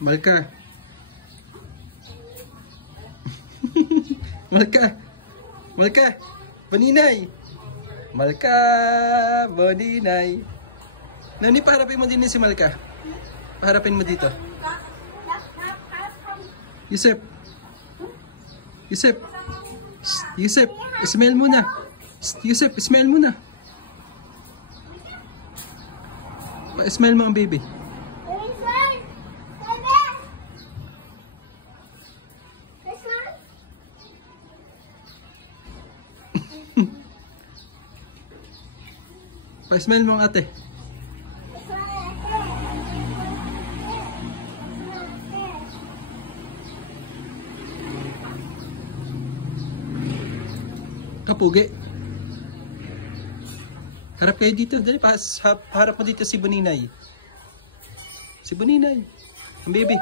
Malka. Malka. Malka. Boninay. Malka. Boninay. Nani, paharapin mo din si Malka. Paharapin mo dito. Yusef. Yusef. Yusef. Smell muna. Yusef, smell muna. Smell mo ang baby. Pa-smell mo ang ate. Kapugi. Harap kayo dito. Dali, harap mo dito si Boninay. Si Boninay. Ang baby.